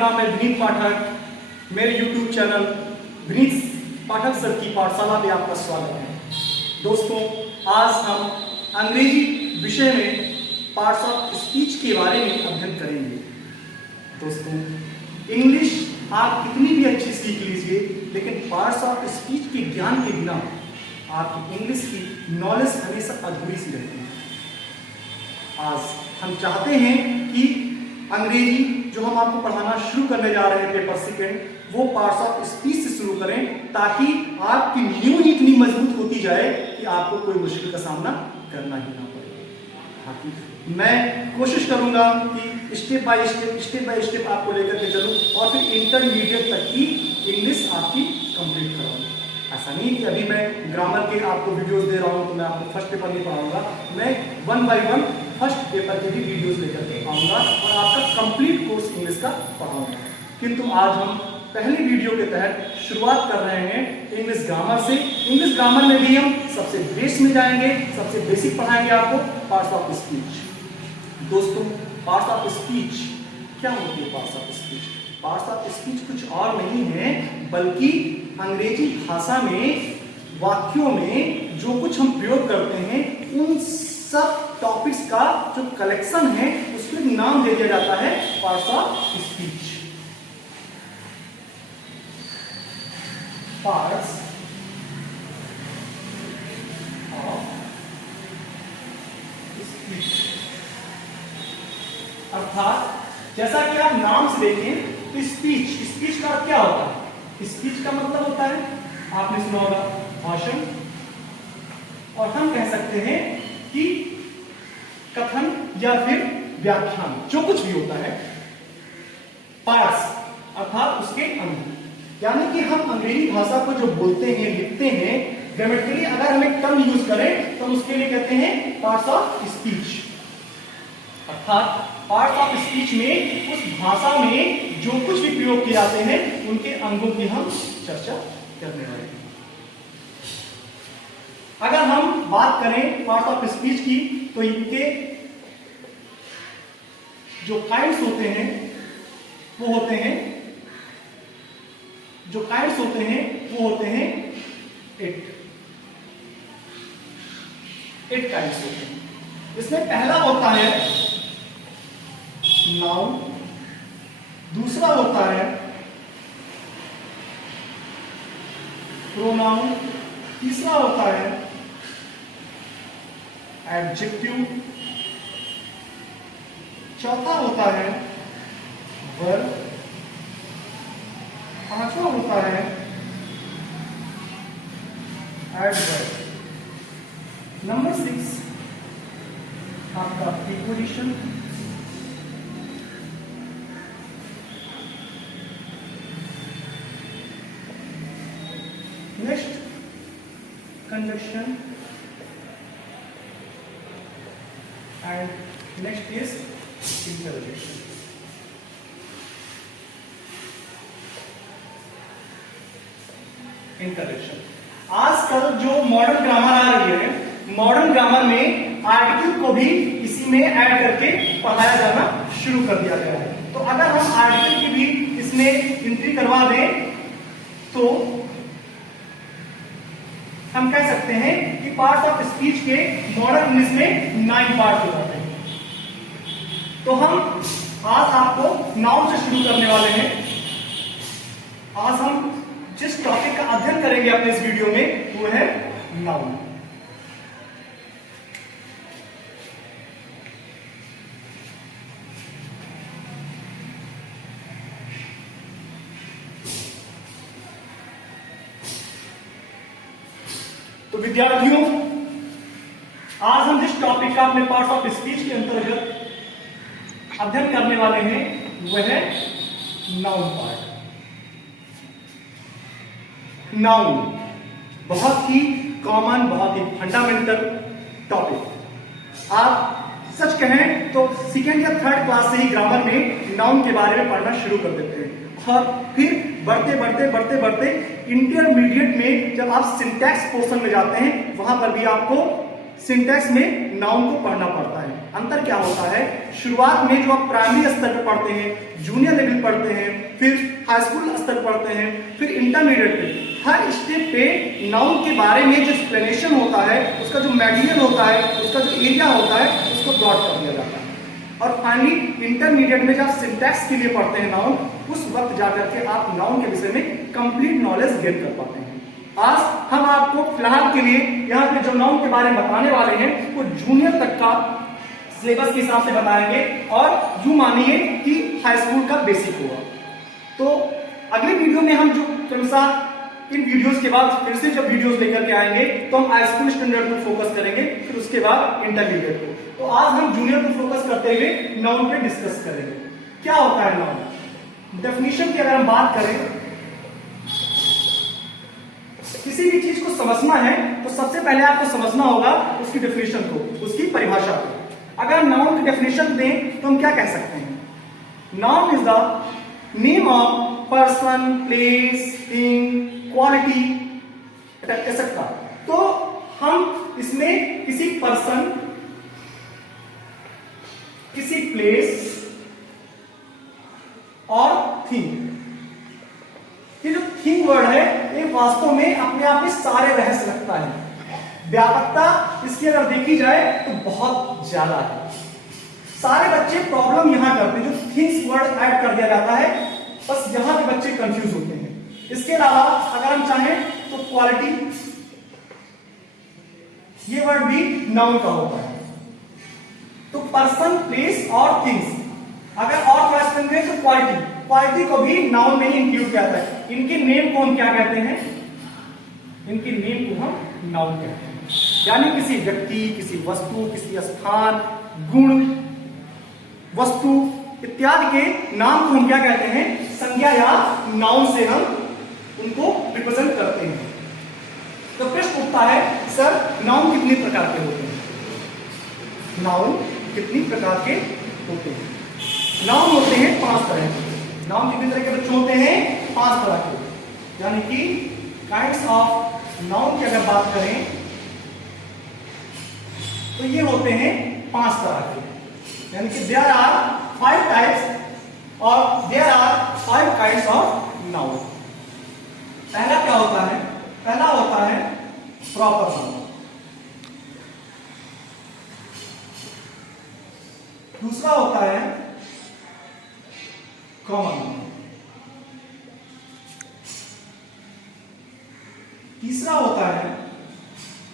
नाम है विनीत पाठक। मेरे YouTube चैनल विनीत पाठक सर की पाठशाला में आपका स्वागत है। दोस्तों, आज हम अंग्रेजी विषय में पार्ट्स ऑफ स्पीच के बारे में अध्ययन करेंगे। दोस्तों, इंग्लिश आप कितनी भी अच्छी सीख लीजिए, लेकिन पार्ट्स ऑफ स्पीच के ज्ञान के बिना आपकी इंग्लिश की नॉलेज हमेशा अधूरी सी रहती है। आज हम चाहते हैं कि अंग्रेजी जो हम आपको पढ़ाना शुरू करने जा रहे हैं पेपर सेकेंड, वो पार्ट्स ऑफ स्पीच से शुरू करें, ताकि आपकी नींव ही इतनी मजबूत होती जाए कि आपको कोई मुश्किल का सामना करना ही ना पड़े। मैं कोशिश करूंगा कि स्टेप बाय स्टेप आपको लेकर के चलूं और फिर इंटरमीडिएट तक की इंग्लिश आपकी कंप्लीट कराऊं। ऐसा नहीं कि अभी मैं ग्रामर के आपको वीडियोस दे रहा हूं तो मैं आपको फर्स्ट पेपर नहीं पढ़ाऊंगा। मैं 1 बाय 1 फर्स्ट पेपर के भी वीडियोस लेकर के आऊंगा और आपका कंप्लीट कोर्स इंग्लिश का पढ़ाऊंगा। किंतु आज हम पहली वीडियो के तहत शुरुआत कर रहे हैं इंग्लिश ग्रामर से। इंग्लिश ग्रामर में भी हम सबसे बेस में जाएंगे, सबसे बेसिक पढ़ाएंगे आपको पार्ट्स ऑफ स्पीच। दोस्तों, पार्ट्स ऑफ स्पीच क्या होती है? Parts of speech, parts of speech कुछ और नहीं है बल्कि अंग्रेजी भाषा में वाक्यों में जो कुछ हम प्रयोग करते हैं उन सब टॉपिक्स का जो कलेक्शन है उसको एक नाम दे दिया जाता है parts of speech. Parts of speech अर्थात जैसा कि आप नाम से देखें तो स्पीच का अर्थ क्या होता है? स्पीच का मतलब होता है, आपने सुना होगा, भाषण, और हम कह सकते हैं कि कथन या फिर व्याख्यान, जो कुछ भी होता है। पार्ट्स अर्थात उसके अंग, यानी कि हम अंग्रेजी भाषा को जो बोलते हैं, लिखते हैं, ग्रामेटिकली अगर हम एक टर्म यूज करें तो उसके लिए कहते हैं पार्ट्स ऑफ स्पीच। अर्थात पार्ट्स ऑफ स्पीच में उस भाषा में जो कुछ भी प्रयोग किए जाते हैं उनके अंगों की हम चर्चा करने वाले हैं। अगर हम बात करें पार्ट्स ऑफ स्पीच की तो इनके जो काइंड्स होते हैं वो होते हैं 8 काइंड्स होते हैं। इसमें पहला होता है नाउन, दूसरा होता है प्रोनाउन, तीसरा होता है एडजेक्टिव, चौथा होता है वर्ब, पांचवा होता है एडवर्ब, नंबर 6 आपका preposition, next conjunction, and next is interjection. आजकल जो मॉडर्न ग्रामर आ रही है, मॉडर्न ग्रामर में आर्टिकल को भी इसी में ऐड करके पढ़ाया जाना शुरू कर दिया गया है। तो अगर हम आर्टिकल की भी इसमें एंट्री करवा दें तो हम कह सकते हैं कि पार्ट्स ऑफ स्पीच के मॉडर्न इंग्लिश में 9 पार्ट हो जाते हैं। तो हम आज आपको नाउन से शुरू करने वाले हैं। आज हम जिस टॉपिक का अध्ययन करेंगे अपने इस वीडियो में वो है नाउन। तो विद्यार्थियों, आज हम जिस टॉपिक का अपने पार्ट्स ऑफ स्पीच के अंतर्गत अध्ययन करने वाले हैं वह है नाउन पार्ट। नाउन बहुत ही कॉमन, बहुत ही फंडामेंटल टॉपिक। आप सच कहें तो सेकेंड या थर्ड क्लास से ही ग्रामर में नाउन के बारे में पढ़ना शुरू कर देते हैं और फिर बढ़ते बढ़ते इंटरमीडिएट में जब आप सिंटैक्स पोर्शन में जाते हैं वहां पर भी आपको सिंटैक्स में नाउन को पढ़ना पड़ता है। अंतर क्या होता है, शुरुआत में जो आप प्राइमरी स्तर पर पढ़ते हैं, जूनियर लेवल पढ़ते हैं, फिर हाई स्कूल स्तर पढ़ते हैं, फिर इंटरमीडिएट पे, हर स्टेप पे नाउन के बारे में जो एक्सप्लेनेशन होता है, उसका जो मटेरियल होता है, उसका जो एरिया होता है, उसको प्लॉट कर दिया जाता है। और फाइनली इंटरमीडिएट में जब सिंटैक्स के लिए पढ़ते हैं नाउन, उस वक्त जाकर के आप नाउन के विषय में कंप्लीट नॉलेज गेन कर पाते हैं। आज हम आपको फिलहाल के लिए यहाँ पे जो नाउन के बारे में बताने वाले हैं वो जूनियर तक का सिलेबस के हिसाब से बताएंगे और यूं मानिए कि हाई स्कूल का बेसिक होगा। तो अगले वीडियो में हम जो क्रमशः इन वीडियोस के बाद फिर से जब वीडियोस लेकर के आएंगे तो हम हाई स्कूल स्टैंडर्ड को फोकस करेंगे, फिर उसके बाद इंटरमीडिएट को। तो आज हम जूनियर को फोकस करते हुए नाउन पे डिस्कस करेंगे। क्या होता है नाउन? डेफिनेशन की अगर हम बात करें, किसी भी चीज को समझना है तो सबसे पहले आपको समझना होगा उसकी डेफिनेशन को, उसकी परिभाषा को। अगर नाउन की डेफिनेशन दें तो हम क्या कह सकते हैं? Noun is the name of person, place, thing, quality etcetera. तो हम इसमें किसी पर्सन, किसी प्लेस और थिंग, ये जो थिंग वर्ड है ये वास्तव में अपने आप में सारे रहस्य रखता है। व्यापकता इसकी अगर देखी जाए तो बहुत ज्यादा है। सारे बच्चे प्रॉब्लम यहां करते हैं, जो थिंग्स वर्ड ऐड कर दिया जाता है, बस यहां के बच्चे कंफ्यूज होते हैं। इसके अलावा अगर हम चाहें तो क्वालिटी, ये वर्ड भी नाउन का होता है। तो पर्सन, प्लेस और थिंग्स, अगर और क्लास करेंगे तो क्वालिटी, क्वालिटी को भी नाउन में ही इंक्लूड किया जाता है। इनके नेम को हम क्या कहते हैं? इनके नेम को हम नाउन कहते हैं। यानी किसी व्यक्ति, किसी वस्तु, किसी स्थान, गुण, वस्तु इत्यादि के नाम को हम क्या कहते हैं? संज्ञा या नाउन से हम उनको रिप्रेजेंट करते हैं। तो प्रश्न उठता है, सर नाउन कितने प्रकार के होते हैं? नाउन कितनी प्रकार के होते हैं? नाउन होते हैं 5 तरह के। नाउन कितने तरह के बच्चे होते हैं? 5 तरह के। यानी कि काइंड्स ऑफ नाउन की अगर बात करें तो ये होते हैं 5 तरह के। यानी कि देयर आर 5 टाइप्स और there are 5 kinds of noun. पहला क्या होता है? पहला होता है प्रॉपर नाउन। दूसरा होता है कॉमन नाउन। तीसरा होता है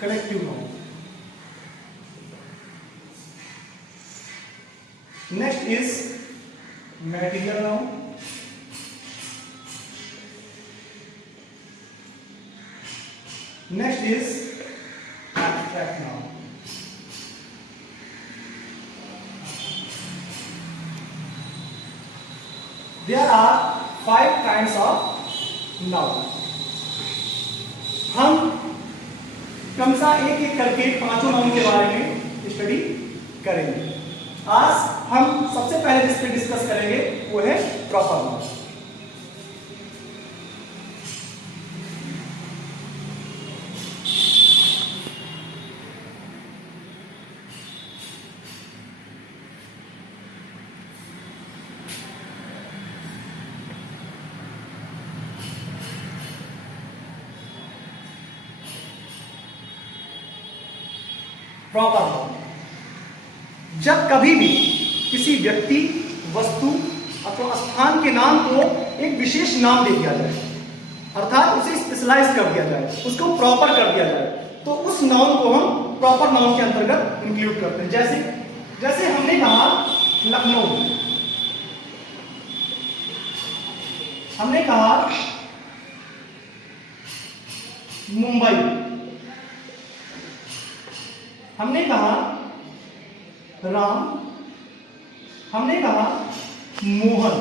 collective noun. Next is material noun. Next is abstract noun. There are 5 kinds of noun. हम क्रमशः एक एक करके 5 नाउन के बारे में स्टडी करेंगे। आज हम सबसे पहले जिस पे डिस्कस करेंगे वो है प्रॉपर नाउन। प्रॉपर नाउन, जब कभी भी किसी व्यक्ति, वस्तु अथवा स्थान के नाम को एक विशेष नाम दे दिया जाए, अर्थात उसे स्पेशलाइज कर दिया जाए, उसको प्रॉपर कर दिया जाए, तो उस नाउन को हम प्रॉपर नाउन के अंतर्गत इंक्लूड करते हैं। जैसे हमने कहा लखनऊ, हमने कहा मुंबई, हमने कहा राम, हमने कहा मोहन।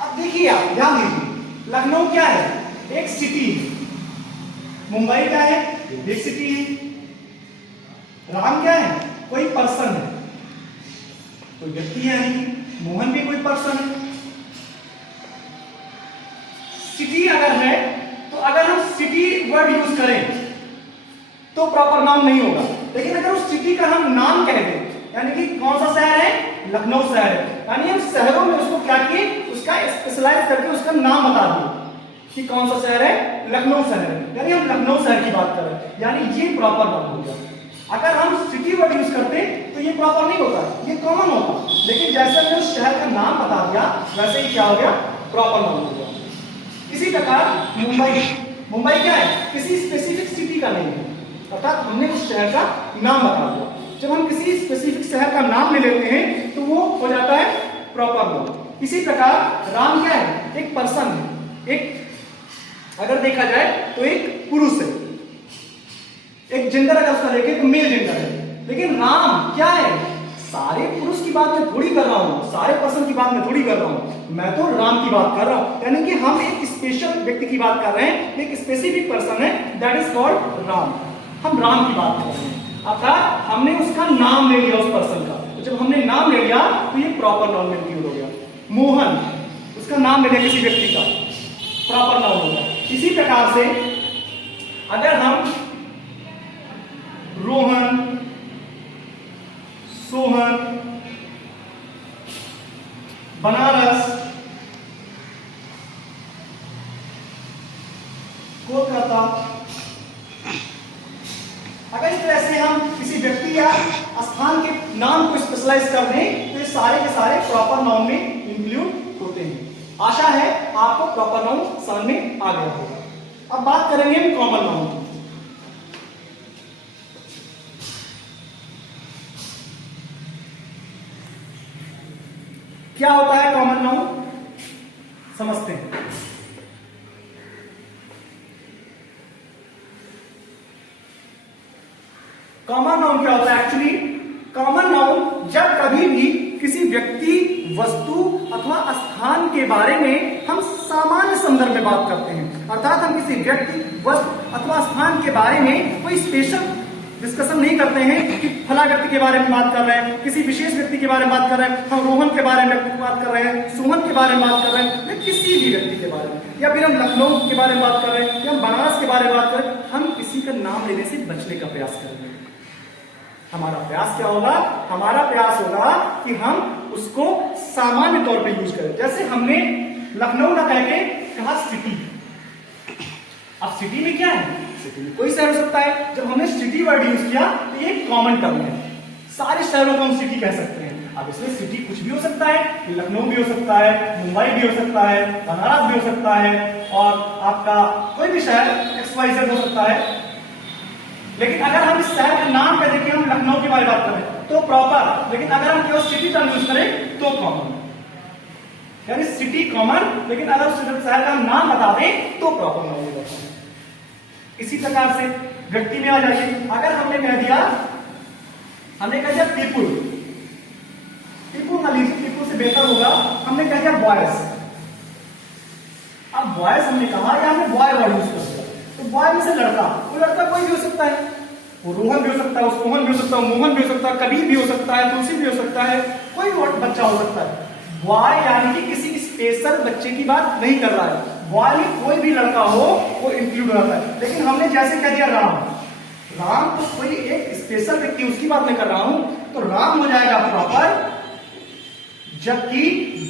अब देखिए, आप ध्यान दीजिए, लखनऊ क्या है? एक सिटी है। मुंबई क्या है? एक सिटी है। राम क्या है? कोई पर्सन है, कोई व्यक्ति है, यानी मोहन भी कोई पर्सन है। सिटी अगर है तो अगर हम सिटी वर्ड यूज करें तो प्रॉपर नाउन नहीं होगा। लेकिन अगर उस सिटी का हम नाम कह दें, यानी कि कौन सा शहर है, लखनऊ शहर है, यानी हम शहरों में उसको क्या किए, उसका स्पेशलाइज करके उसका नाम बता दिए कि कौन सा शहर है, लखनऊ शहर है, यानी हम लखनऊ शहर की बात कर रहे हैं, यानी ये प्रॉपर नाउन हो गया। अगर हम सिटी वर्ड यूज करते तो ये प्रॉपर नहीं होता, ये कॉमन होता, लेकिन जैसे हमने उस शहर का नाम बता दिया वैसे ही क्या हो गया, प्रॉपर नाउन हो गया। इसी प्रकार मुंबई, मुंबई क्या है, किसी स्पेसिफिक सिटी का नहीं है, अर्थात हमने उस शहर का नाम बता दिया। जब हम किसी स्पेसिफिक शहर का नाम ले लेते हैं तो वो हो जाता है प्रॉपर नाउन। इसी प्रकार राम क्या है, एक पर्सन है, एक अगर देखा जाए तो एक पुरुष है, एक जेंडर अगर उसका देखें तो मेल जेंडर है, लेकिन राम क्या है, सारे पुरुष की बात मैं थोड़ी कर रहा हूं, सारे पर्सन की बात मैं थोड़ी कर रहा हूं, मैं तो राम की बात कर रहा हूं, यानी कि हम एक स्पेशल व्यक्ति की बात कर रहे हैं, एक स्पेसिफिक पर्सन है, दैट इज कॉल्ड राम। हम राम की बात कर रहे हैं, अर्थात हमने उसका नाम ले लिया उस पर्सन का, तो जब हमने नाम ले लिया तो ये प्रॉपर नाउन में इंक्लूड हो गया। मोहन, उसका नाम ले लिया किसी व्यक्ति का, प्रॉपर नाउन हो गया। इसी प्रकार से अगर हम रोहन, सोहन, बनारस, कोलकाता, अगर इस तरह से हम किसी व्यक्ति या स्थान के नाम को स्पेशलाइज कर दें तो ये सारे के सारे प्रॉपर नाउन में इंक्लूड होते हैं। आशा है आपको प्रॉपर नाउन समझ में आ गया होगा। अब बात करेंगे हम कॉमन नाउन की। क्या होता है कॉमन नाउन, समझते हैं। कॉमन नाउन क्या होता है, एक्चुअली कॉमन नाउन जब कभी भी किसी व्यक्ति, वस्तु अथवा स्थान के बारे में हम सामान्य संदर्भ में बात करते हैं, अर्थात हम किसी व्यक्ति, वस्तु अथवा स्थान के बारे में कोई स्पेशल डिस्कशन नहीं करते हैं कि फला व्यक्ति के बारे में बात कर रहे हैं, किसी विशेष व्यक्ति के बारे में बात कर रहे हैं, हम रोहन के बारे में बात कर रहे हैं, सुमन के बारे में बात कर रहे हैं, या किसी भी व्यक्ति के बारे में, या फिर हम लखनऊ के बारे में बात कर रहे हैं, या हम बनारस के बारे में बात कर रहे हैं, हम किसी का नाम लेने से बचने का प्रयास करेंगे। हमारा प्रयास क्या होगा, हमारा प्रयास होगा कि हम उसको सामान्य तौर पे यूज करें। जैसे हमने लखनऊ ना कह के कहा सिटी, अब सिटी में क्या है, सिटी में कोई शहर हो सकता है। जब हमने सिटी वर्ड यूज किया तो ये कॉमन टर्म है, सारे शहरों को हम सिटी कह सकते हैं। अब इसमें सिटी कुछ भी हो सकता है, लखनऊ भी हो सकता है, मुंबई भी हो सकता है, बनारस भी हो सकता है, और आपका कोई भी शहर XYZ हो सकता है। लेकिन अगर हम इस शहर का नाम कह दें कि हम लखनऊ की बात करें तो प्रॉपर, लेकिन अगर हम केवल सिटी टर्म यूज करें तो कॉमन, यानी सिटी कॉमन, लेकिन अगर उस शहर का हम नाम बता दें तो प्रॉपर नाउन हो जाता है। इसी प्रकार से व्यक्ति में आ जाइए, अगर हमने कह दिया पीपुल, पीपुल ना लीजिए, पीपुल से बेहतर होगा हमने कह दिया बॉयज। अब बॉयज हमने कहा या हमने बॉय वर्ड यूज कर दिया, तो बॉय में से लड़का, वो लड़का कोई भी हो सकता है, वो रोहन भी हो सकता है, सोहन भी हो सकता है, मोहन भी हो सकता है, कबीर भी हो सकता है, तुलसी भी हो सकता है, कोई बच्चा हो सकता है। बॉय यानी कि किसी स्पेशल बच्चे की बात नहीं कर रहा है, बॉय में कोई भी लड़का हो वो इंक्लूड होता है। लेकिन हमने जैसे कह दिया राम, राम तो कोई एक स्पेशल व्यक्ति उसकी बात नहीं कर रहा हूं, तो राम हो जाएगा प्रॉपर, जबकि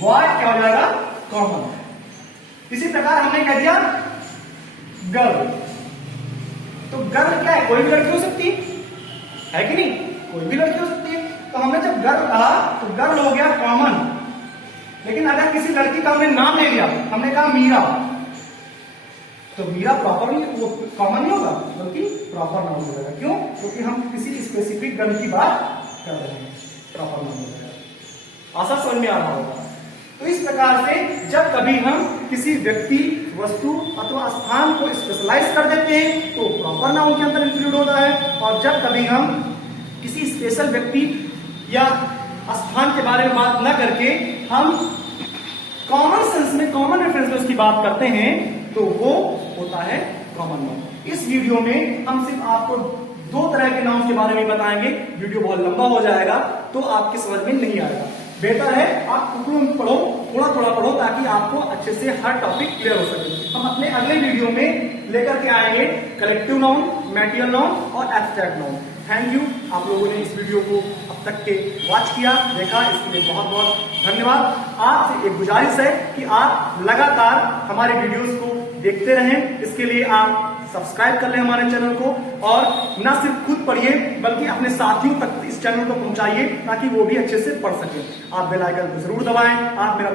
बॉय क्या हो जाएगा, कॉमन। इसी प्रकार हमने कह दिया गर्ल, तो गर्ल क्या है, कोई भी लड़की हो सकती है कि नहीं, कोई भी लड़की हो सकती है। तो हमने जब गर्ल कहा तो गर्ल हो गया कॉमन। लेकिन अगर किसी लड़की का हमने नाम ले लिया, हमने कहा मीरा, तो मीरा प्रॉपर नहीं, वो कॉमन नहीं होगा बल्कि प्रॉपर नाउन हो जाएगा। क्यों, क्योंकि हम किसी स्पेसिफिक गर्ल की बात कर रहे हैं, प्रॉपर नाउन हो जाएगा। आशा समझ में आ रहा होगा। तो इस प्रकार से जब कभी हम किसी व्यक्ति, वस्तु अथवा स्थान को स्पेशलाइज कर देते हैं तो प्रॉपर नाउन के अंदर इंक्लूड होता है, और जब कभी हम किसी स्पेशल व्यक्ति या स्थान के बारे में बात न करके हम कॉमन सेंस में, कॉमन रेफरेंस में उसकी बात करते हैं तो वो होता है कॉमन नाउन। इस वीडियो में हम सिर्फ आपको दो तरह के नाउन के बारे में बताएंगे, वीडियो बहुत लंबा हो जाएगा तो आपकी समझ में नहीं आएगा। बेहतर है आप टुकड़ों में पढ़ो, थोड़ा थोड़ा पढ़ो, ताकि आपको अच्छे से हर टॉपिक क्लियर हो सके। हम अपने अगले वीडियो में लेकर के आएंगे कलेक्टिव नाउन, मैटेरियल नाउन और एब्स्ट्रैक्ट नाउन। थैंक यू, आप लोगों ने इस वीडियो को अब तक के वॉच किया, देखा, इसके लिए बहुत बहुत धन्यवाद। आपसे एक गुजारिश है कि आप लगातार हमारे वीडियोस को देखते रहें। इसके लिए आप सब्सक्राइब कर लें हमारे चैनल को, और न सिर्फ खुद पढ़िए बल्कि अपने साथियों तक इस चैनल को पहुंचाइए ताकि वो भी अच्छे से पढ़ सके। आप बेल आइकन को जरूर दबाएं, आप मेरा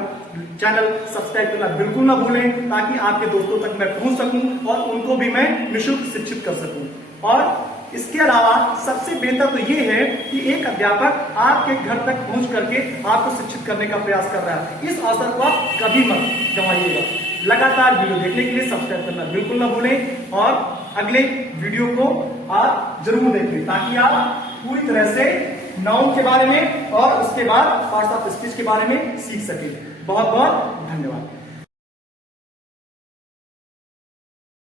चैनल सब्सक्राइब करना बिल्कुल ना भूलें ताकि आपके दोस्तों तक मैं पहुंच सकूं और उनको भी मैं निःशुल्क शिक्षित कर सकूं। और इसके अलावा सबसे बेहतर तो ये है कि एक अध्यापक आपके घर तक पहुंच करके आपको शिक्षित करने का प्रयास कर रहा है। इस अवसर को आप कभी मत गंवाइएगा। लगातार वीडियो देखने के लिए सब्सक्राइब करना बिल्कुल ना भूलें, और अगले वीडियो को आप जरूर देखें ताकि आप पूरी तरह से नाउन के बारे में और उसके बाद पार्ट्स ऑफ स्पीच के बारे में सीख सकें। बहुत बहुत धन्यवाद।